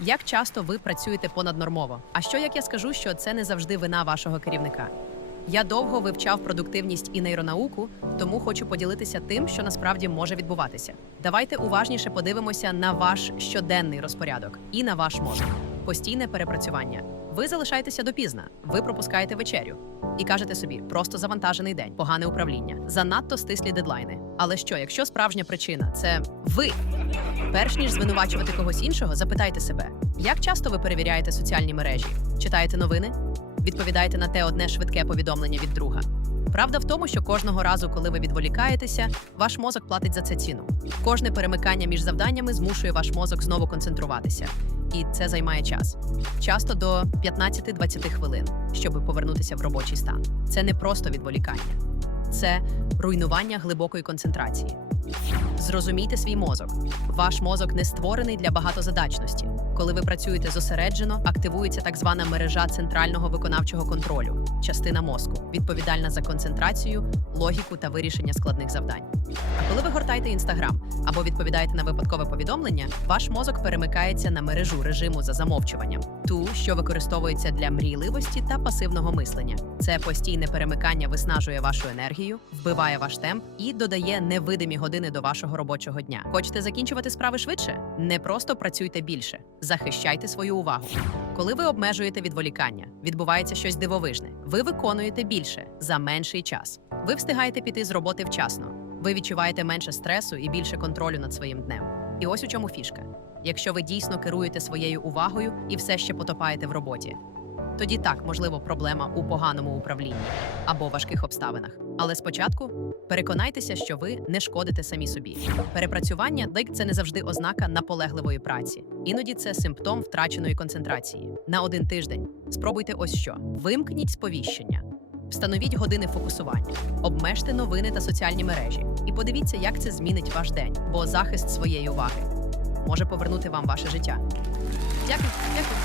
Як часто ви працюєте понаднормово? А що як я скажу, що це не завжди вина вашого керівника? Я довго вивчав продуктивність і нейронауку, тому хочу поділитися тим, що насправді може відбуватися. Давайте уважніше подивимося на ваш щоденний розпорядок і на ваш мозок. Постійне перепрацювання. Ви залишаєтеся допізна, ви пропускаєте вечерю і кажете собі, просто завантажений день, погане управління, занадто стислі дедлайни. Але що, якщо справжня причина це ви? Перш ніж звинувачувати когось іншого, запитайте себе, як часто ви перевіряєте соціальні мережі, читаєте новини, відповідаєте на те одне швидке повідомлення від друга. Правда в тому, що кожного разу, коли ви відволікаєтеся, ваш мозок платить за це ціну. Кожне перемикання між завданнями змушує ваш мозок знову концентруватися, і це займає час. Часто до 15-20 хвилин, щоб повернутися в робочий стан. Це не просто відволікання, це руйнування глибокої концентрації. Зрозумійте свій мозок. Ваш мозок не створений для багатозадачності. Коли ви працюєте зосереджено, активується так звана мережа центрального виконавчого контролю, частина мозку, відповідальна за концентрацію, логіку та вирішення складних завдань. Коли ви гортаєте інстаграм або відповідаєте на випадкове повідомлення, ваш мозок перемикається на мережу режиму за замовчуванням, ту, що використовується для мрійливості та пасивного мислення. Це постійне перемикання виснажує вашу енергію, вбиває ваш темп і додає невидимі години до вашого робочого дня. Хочете закінчувати справи швидше? Не просто працюйте більше, захищайте свою увагу. Коли ви обмежуєте відволікання, відбувається щось дивовижне. Ви виконуєте більше за менший час. Ви встигаєте піти з роботи вчасно. Ви відчуваєте менше стресу і більше контролю над своїм днем. І ось у чому фішка. Якщо ви дійсно керуєте своєю увагою і все ще потопаєте в роботі, тоді так, можливо, проблема у поганому управлінні або важких обставинах. Але спочатку переконайтеся, що ви не шкодите самі собі. Перепрацювання дик це не завжди ознака наполегливої праці. Іноді це симптом втраченої концентрації. На один тиждень спробуйте ось що: вимкніть сповіщення. Встановіть години фокусування, обмежте новини та соціальні мережі і подивіться, як це змінить ваш день, бо захист своєї уваги може повернути вам ваше життя. Дякую, дякую.